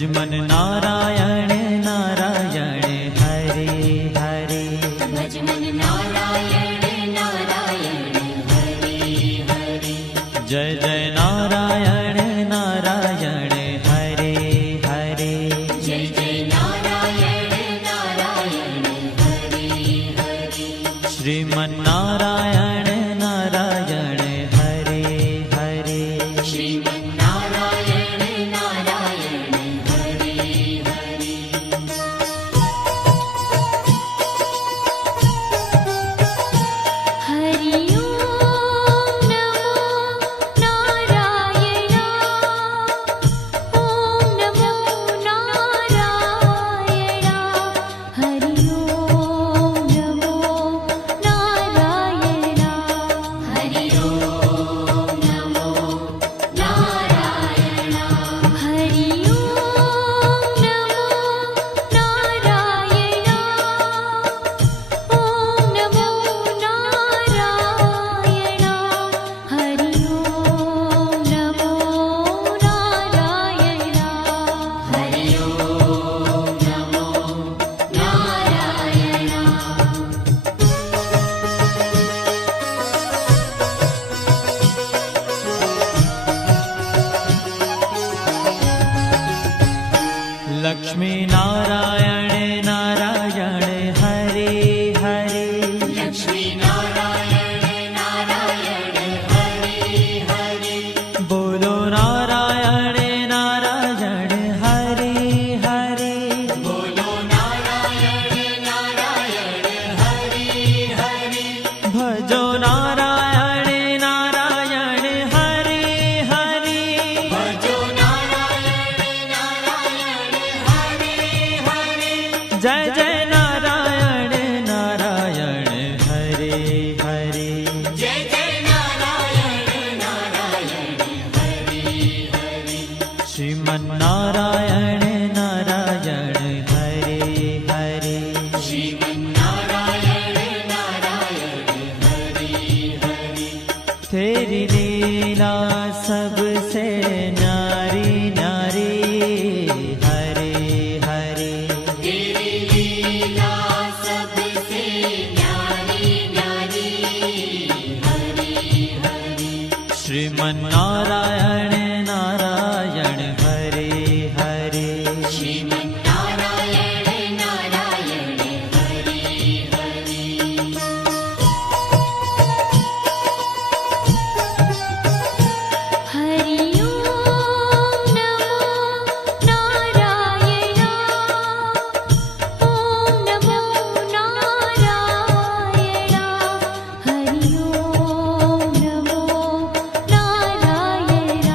मन नारायण नारायण हरे हरे। भज मन नारायण नारायण हरे हरे। जय जय नारायण नारायण हरे हरे। जय जय नारायण नारायण हरे हरे। श्रीमन नारायण नारायण हरे हरे। श्रीमन नारायण नारायण हरे हरे। हरि ओम नमो नारायण। ओम नमो नारायण। हरि ओम नमो नारायण। हरि ओम नमो नारायण। हरि ओम नमो नारायण। ओम नमो नारायण। हरि ओम नमो नारायण। हरि ओम नमो नारायण। लक्ष्मी नारायण नारायण हरे हरे। लक्ष्मी नारायण नारायण हरे हरे। बोलो नारायण नारायण हरे हरे। बोलो नारायण नारायण हरे हरे। भजो नारायण नारायण हरे हरे। भजो नारायण नारायण हरे हरे। जय जय नारायण नारायण हरे हरे। जय जय नारायण नारायण हरे हरे। श्रीमन नारायण नारायण हरे हरे। श्रीमन नारायण नारायण हरे हरे। तेरी लीला सबसे न्यारी न्यारी हरे हरे। तेरी लीला सबसे न्यारी न्यारी हरे हरे। श्रीमन नारायण नारायण हरे हरे। श्रीमन नारायण नारायण हरे हरे। हरि ओम नमो नारायण। ओम नमो नारायण। हरि ओम नमो नारायण।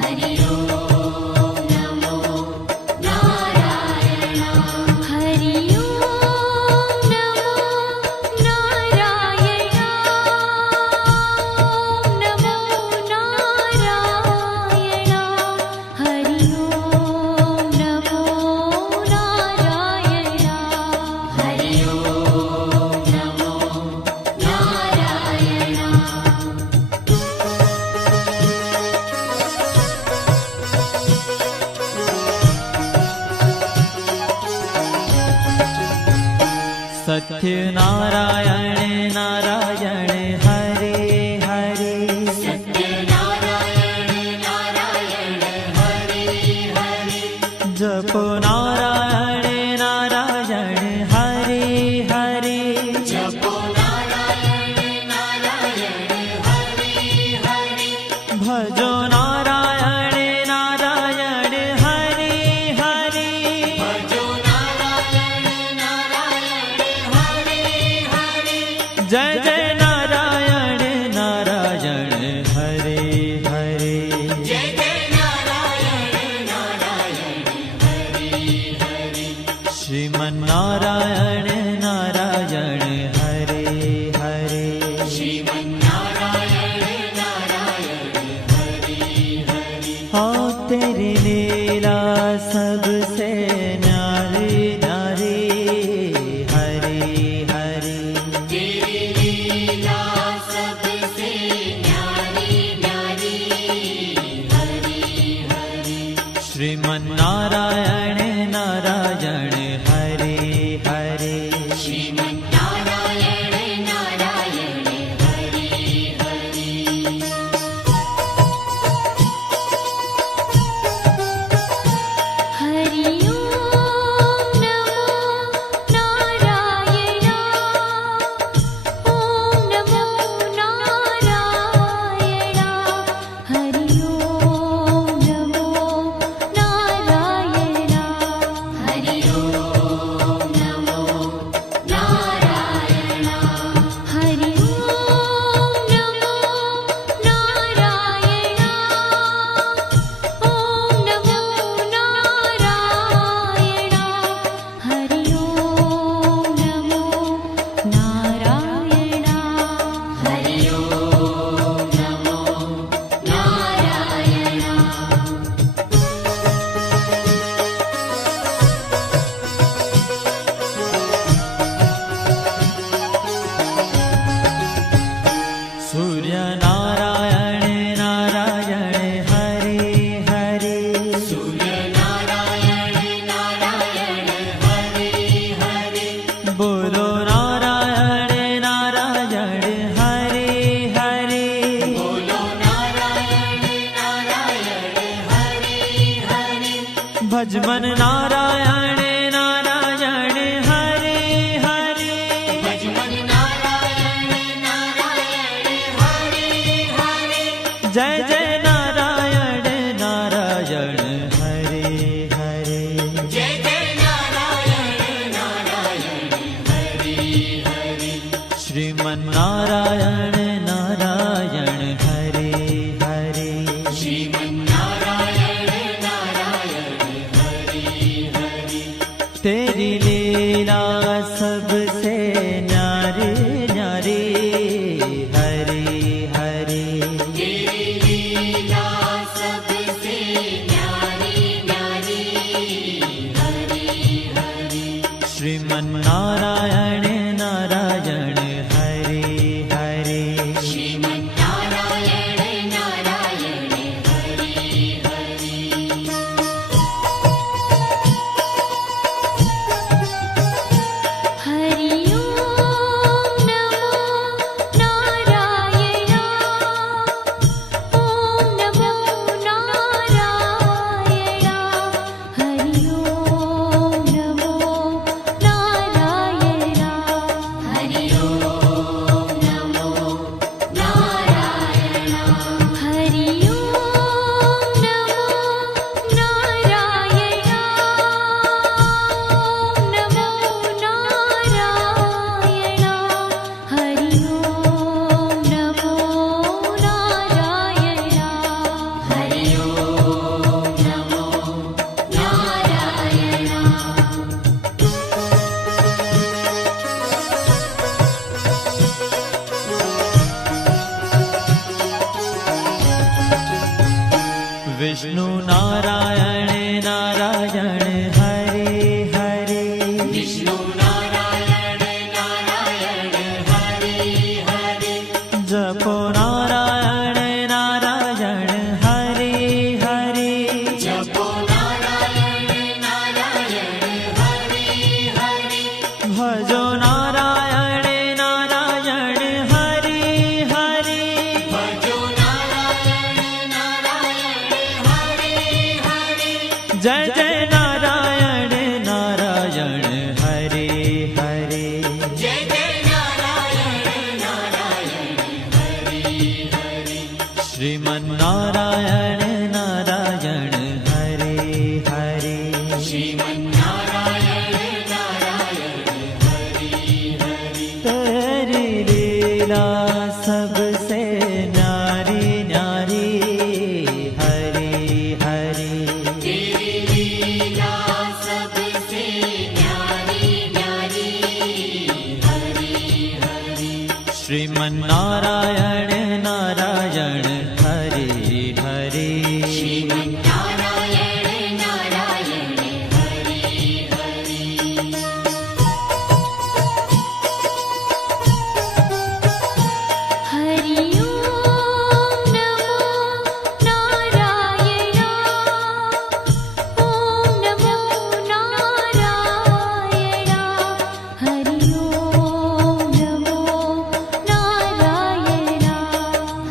हरि ओम नमो नारायण। हरि ओम नमो नारायण। ओम नमो नारायण। हरि ओम नमो नारायण। हरि ओम नमो सत्य नारायण नारायण हरे हरे। सत्य नारायण नारायण हरे हरे। जपो नारायण नारायण हरे हरे। जपो नारायण नारायण हरे हरे। भजो नारायण नारायण हरे हरे। भजो नारायण नारायण हरे हरे। जय जय नारायण नारायण हरे हरे। जय जय नारायण नारायण हरे हरे। श्रीमन नारायण नारायण हरे हरे। श्रीमन नारायण नारायण हरे हरे। हाँ तेरी लीला सबसे न्यारी न्यारी हरे हरे। तेरी लीला सबसे न्यारी न्यारी हरे हरे। श्रीमन नारायण ભજ મન નારાયણ નારાયણ હરે હરે ભજ મન નારાયણ નારાયણ હરે હરે જય જય નારાયણ નારાયણ હરે હરે જય જય નારાયણ નારાયણ હરે હરે શ્રીમન નારાયણ નારાયણ હરે હરે શ્રીમન નારાયણ નારાયણ હરે હરે तेरी लीला सबसे न्यारी न्यारी हरे हरे तेरी लीला सबसे न्यारी न्यारी हरे हरे श्रीमन नारायण नारायण हरे हरे श्रीमन नारायण नारायण हरे हरे हरि ओम नमो नारायण ओम नमो नारायण हरि ओम नमो नारायण हरि ओम नमो नारायण हरि ओम नमो नारायण ओम नमो नारायण हरि ओम नमो नारायण हरि ओम नमो नारायण विष्णु नारायण नारायण हरे हरे विष्णु नारायण नारायण हरे हरे जपो नारायण नारायण हरे हरे जपो नारायण नारायण हरे हरे भजो नारायण नारायण हरे हरे भजो नारायण नारायण हरे हरे जय जय नारायण नारायण हरे हरे जय जय नारायण नारायण हरे हरे श्रीमन नारायण नारायण हरे हरे श्रीमन नारायण नारायण हरे हरे तेरी लीला सबसे न्यारी न्यारी हरे हरे तेरी लीला सबसे न्यारी न्यारी हरे हरे श्रीमन नारायण नारायण हरे हरे श्रीमन नारायण नारायण हरे हरे हरि ओम नमो नारायण ओम नमो नारायण हरि ओम नमो नारायण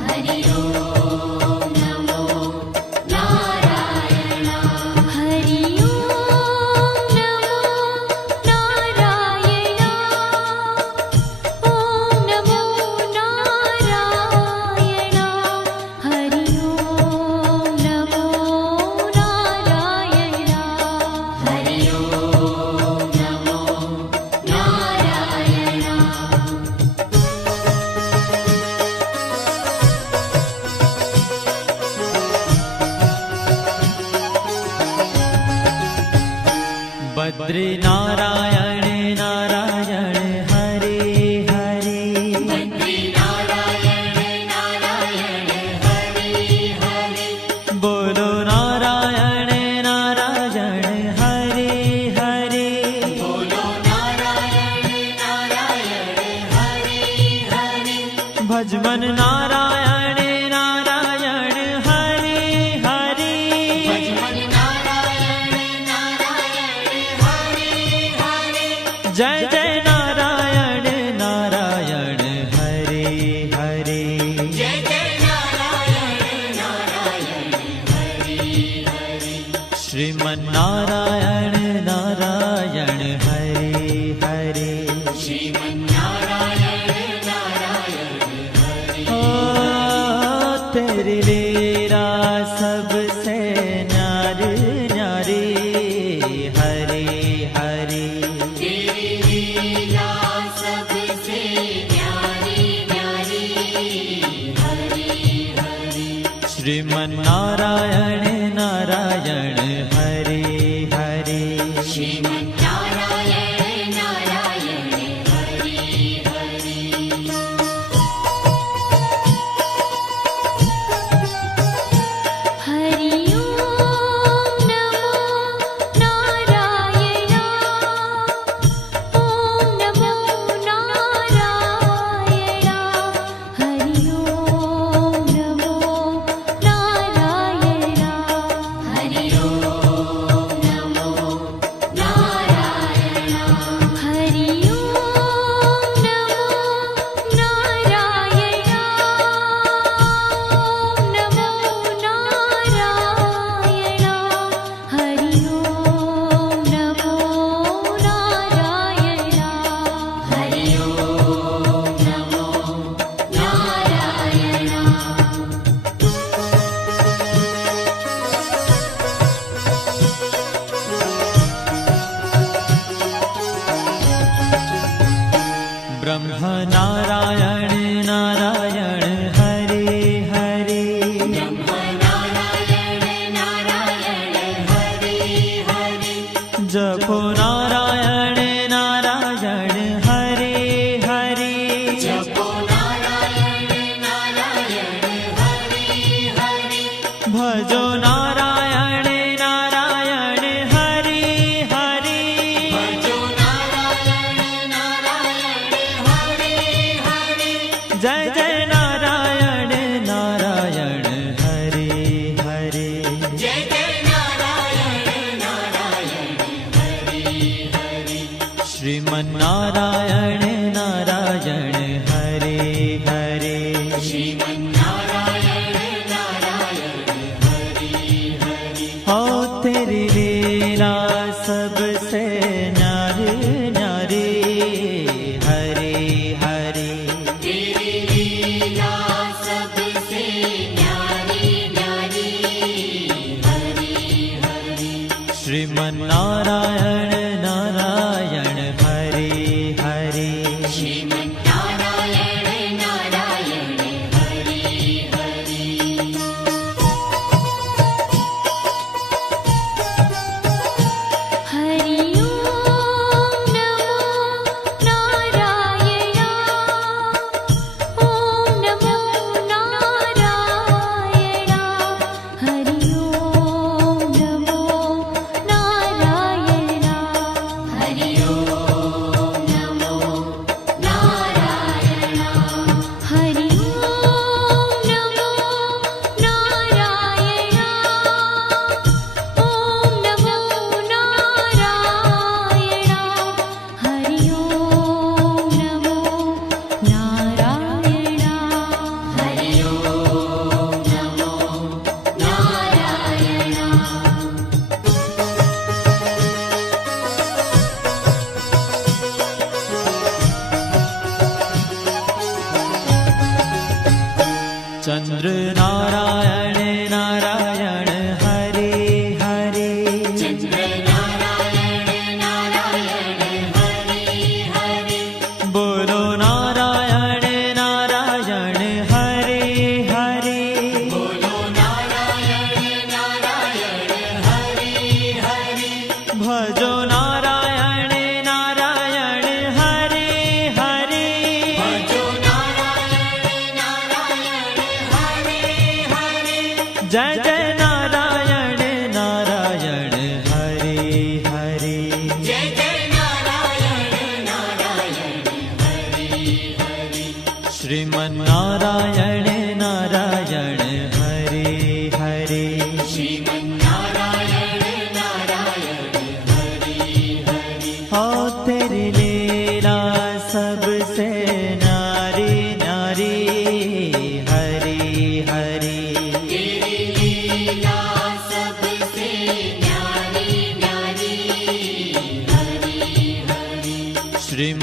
हरि ओम नमो नारायण हरि ओम नमो नारायण ओम नमो नारायण हरि ओम नमो नारायण हरि ओम नमो नारायण बद्री नारायण नारायण हरे हरे बद्री नारायण नारायण हरे हरे बोलो नारायण नारायण हरे हरे बोलो नारायण नारायण हरे हरे भज मन नारायण नारायण हरे हरे भज मन नारायण नारायण हरे श्रीमन्नारायण नारायण हरे हरे श्रीमन्नारायण नारायण हरे ओ तेरी लीला सबसे न्यारी न्यारी हरे हरे तेरी लीला सबसे न्यारी न्यारी हरे हरे श्रीमन्नारायण नारायण हरे हरे श्रीमन्नारायण नारायण हरे हरे हरि ओम नमो नारायण ओम नमो नारायण हरि ओम नमो नारायण हरि ओम नमो नारायण हरि ओम नमो नारायण ओम नमो नारायण हरि ओम नमो नारायण हरि ओम नमो नारायण ब्रह्म नारायण नारायण हरे हरे नारायण नारायण हरे हरे जपो नारायण नारायण हरे हरे जपो नारायण नारायण हरे हरे भजो नारायण नारायण हरे हरे भजो नारायण नारायण हरे हरे जय जय नारायण नारायण हरे हरे जय जय नारायण नारायण हरे हरे श्रीमन्नारायण नारायण हरे हरे श्रीमन्नारायण नारायण हरे हरे हो तेरी लीला सबसे न्यारी न्यारी हरे हरे तेरी लीला सबसे न्यारी न्यारी हरे हरे श्रीमन्नारायण नारायण हरे हरे श्रीमन्नारायण नारायण हरे हरे हरि ओम नमो नारायण ओम नमो नारायण हरि ओम नमो नारायण हरि ओम नमो नारायण हरि ओम नमो नारायण ओम नमो नारायण हरि ओम नमो नारायण हरि ओम नमो नारायण चंद्र नारायण नारायण हरे हरे चंद्र नारायण नारायण हरे हरे बोलो नारायण नारायण हरे हरे बोलो नारायण नारायण हरे हरे भजो नारायण नारायण हरे हरे भजो नारायण नारायण हरे हरे जय जय नारायण नारायण हरे हरे जय जय नारायण नारायण हरे हरे श्रीमन्नारायण नारायण हरे हरे श्रीमन्नारायण नारायण हरे हरे हो तेरी लीला सबसे न्यारी न्यारी हरे हरे तेरी लीला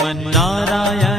श्रीमन्नारायण